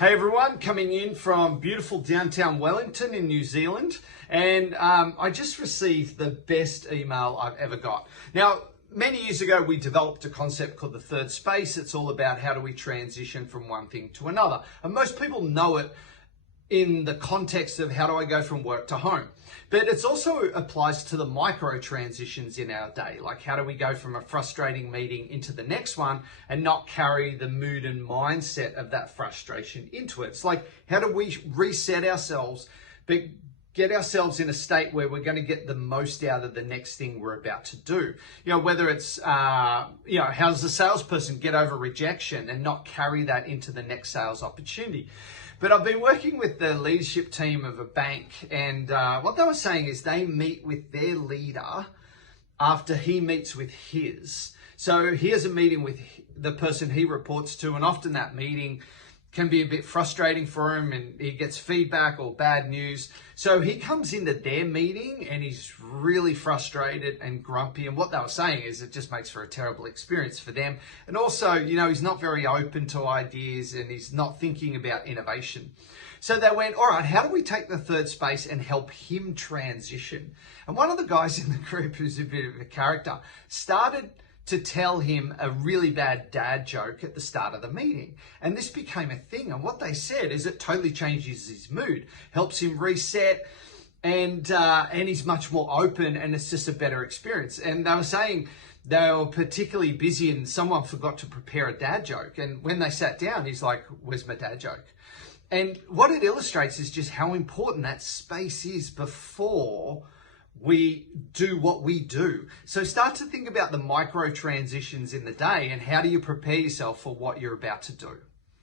Hey everyone, coming in from beautiful downtown Wellington in New Zealand, and I just received the best email I've ever got. Now, many years ago we developed a concept called the third space. It's all about how do we transition from one thing to another, and most people know it in the context of how do I go from work to home. But it also applies to the micro transitions in our day, like how do we go from a frustrating meeting into the next one and not carry the mood and mindset of that frustration into it. It's like, how do we reset ourselves, but get ourselves in a state where we're going to get the most out of the next thing we're about to do. You know, whether it's, how does the salesperson get over rejection and not carry that into the next sales opportunity? But I've been working with the leadership team of a bank, and what they were saying is they meet with their leader after he meets with his. So he has a meeting with the person he reports to, and often that meeting can be a bit frustrating for him, and he gets feedback or bad news. So he comes into their meeting and he's really frustrated and grumpy. And what they were saying is it just makes for a terrible experience for them. And also, he's not very open to ideas and he's not thinking about innovation. So they went, all right, how do we take the third space and help him transition? And one of the guys in the group, who's a bit of a character, started to tell him a really bad dad joke at the start of the meeting. And this became a thing. And what they said is it totally changes his mood, helps him reset, and he's much more open, and it's just a better experience. And they were saying they were particularly busy and someone forgot to prepare a dad joke. And when they sat down, he's like, where's my dad joke? And what it illustrates is just how important that space is before we do what we do. So start to think about the micro transitions in the day and how do you prepare yourself for what you're about to do.